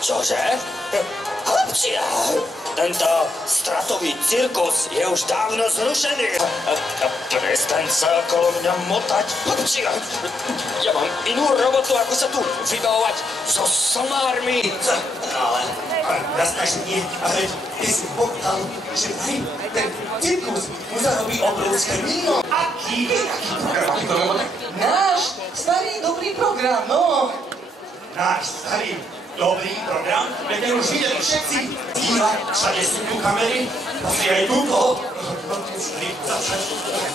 Čože? Tento stratový cirkus je už dávno zrušený. Prestaň sa okolo mňa motať. Ja mám inú robotu, ako sa tu vybavovať so somármi. Ale nasnaž nie, ale ty si povedal, že aj ten cirkus mu zarobí obrovské míno. Aký program? Náš starý dobrý program, no. Náš starý dobrý program, veď ten už videli všetci. Díva, všade sú tu kamery, asi aj túto.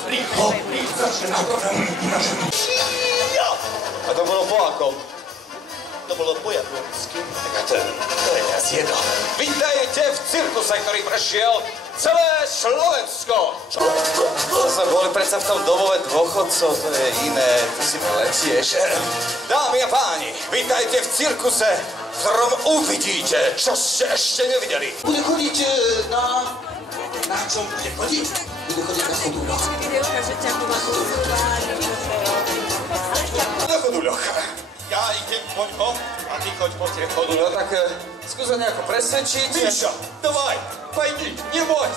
Rýchlo, začne na program. A to bolo po akom? To bolo po japonsky. Tak a to je nás jedno. Vítajte v cirkuse, ktorý prešiel celé Slovensko. To sme boli predsa v tom domove dôchodcov, to je iné, ty si letieš. Dámy a páni, vítajte v cirkuse, v ktorom uvidíte, čo ste ešte nevideli. Bude chodiť na... Na čom bude chodiť? Bude chodiť na chodúľoch. Na chodúľoch. Ja idem po ňom a ty choď po tie chodúľoch. No tak skúsa nejako presvedčiť. Míša, давай, pojdi, neboj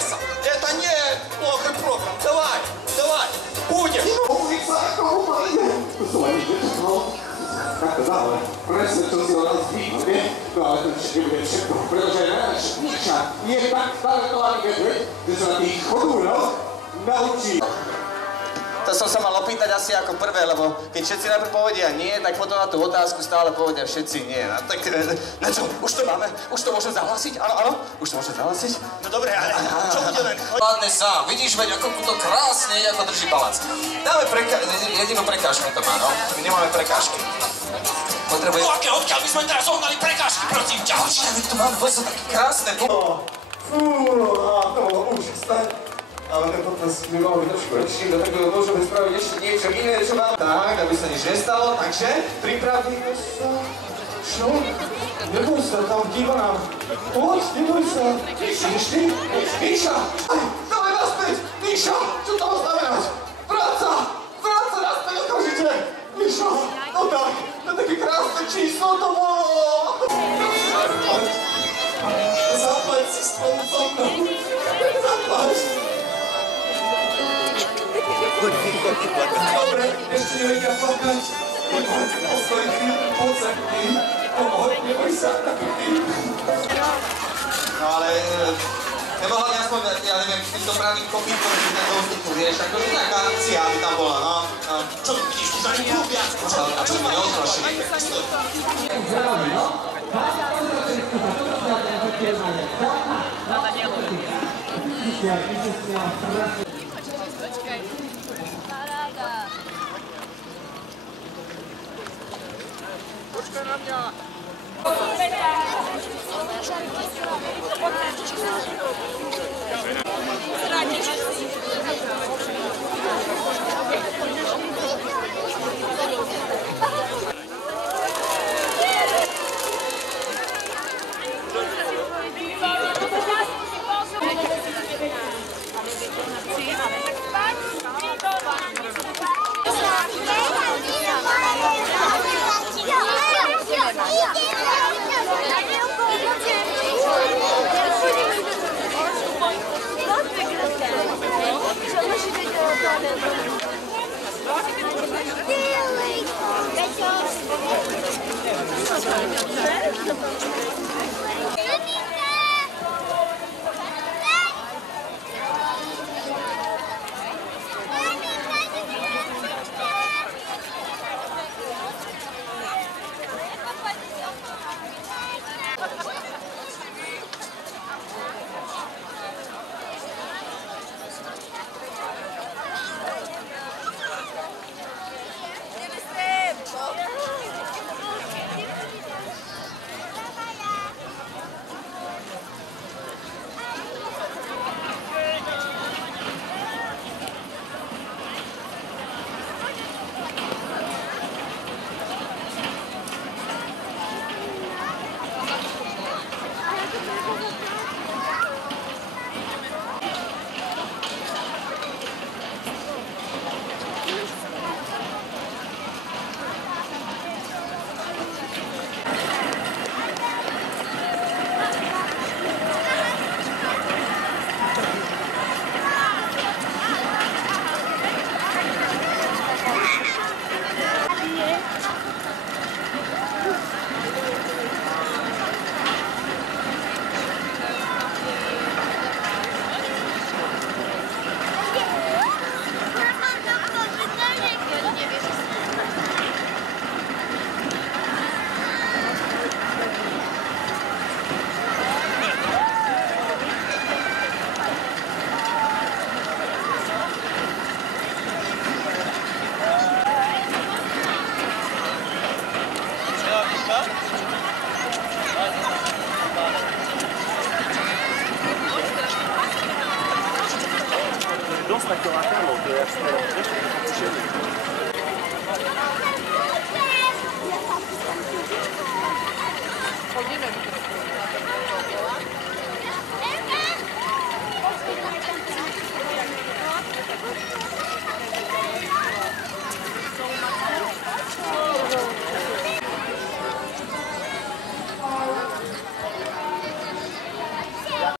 sa. Это не плохой программ. Давай, будем. Tak dále, presvedčil si ho raz víc, nie? No ale to ešte nebude všetko, pretože náš Míša je tak talentovaný gedved, že sa na tých chodúľoch naučí. To som sa mal opýtať asi ako prvé, lebo keď všetci najprv povedia nie, tak potom na tú otázku stále povedia všetci nie. No, tak na čo? Už to máme? Už to môžem zahlásiť? Áno? Už to môžem zahlásiť? No dobre, ale čo bude len chodiť? Vládne sám, vidíš, veď ako to krásne je, ako drží balans. Dáme jedinú prekážku to má, no. My nemáme prekážky. Potrebujeme... Aké odkiaľ by sme teraz ohnali prekážky, prosím ťa? Počkaj, to máme vôbec také krásne. To bolo úžasné. Ale ten podcast by mal byť trošku lepší, do takého môžeme spraviť ešte niečo iné, čo mám. Tak, aby sa nič nestalo, takže pripravíme sa. Čo? Neboj sa, tam díva nám. Poď, neboj sa. Ideš ty? Míša! Dávaj naspäť! Míša! Čo to má znamenať? Vráca naspäť okamžite! Míša! No tak, to je také krásne číslo to bolo! Zaplať si s tvojou zomnou. Zaplať! Dobre, ešte nevedia plakať. Postoj chvíľu, poď sa k tým. Poď, neboj sa, tak k tým. No ale... Nemohla mi aspoň, ja neviem, s tým dopravným kopíkom, že ten do vzduchu, vieš, akože nejaká akcia by tam bola, no. Čo ty vidíš, tu za ním klubia? A čo sme neodhlašili? Počkaj na mňa! Zradíš si.